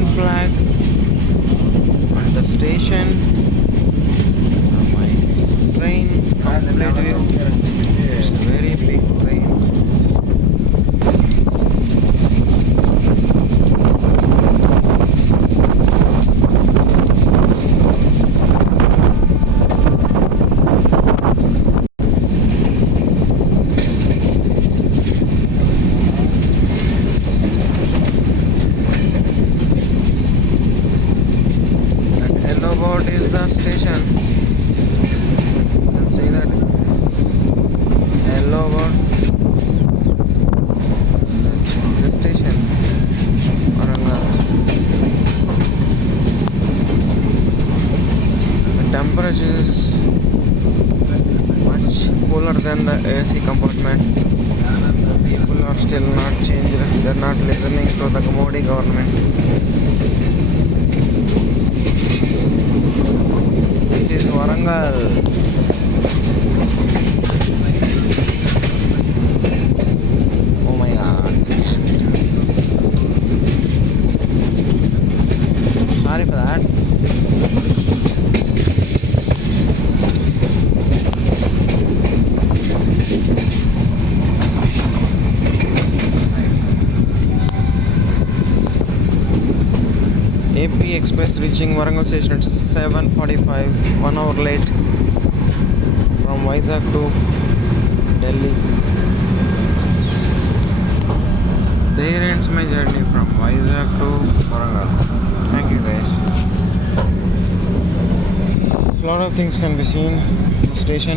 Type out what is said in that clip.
Indian flag at the station. My train complete view. It's a very big train. Yellow board is the station. You can see that yellow board is the station. Warangal. The temperature is much cooler than the AC compartment. People are still not changed. They're not listening to the Modi government. This is Warangal. Oh my god. Sorry for that. AP Express reaching Warangal station at 7:45, 1 hour late from Vizag to Delhi. There ends my journey from Vizag to Warangal. Thank you guys. A lot of things can be seen in the station.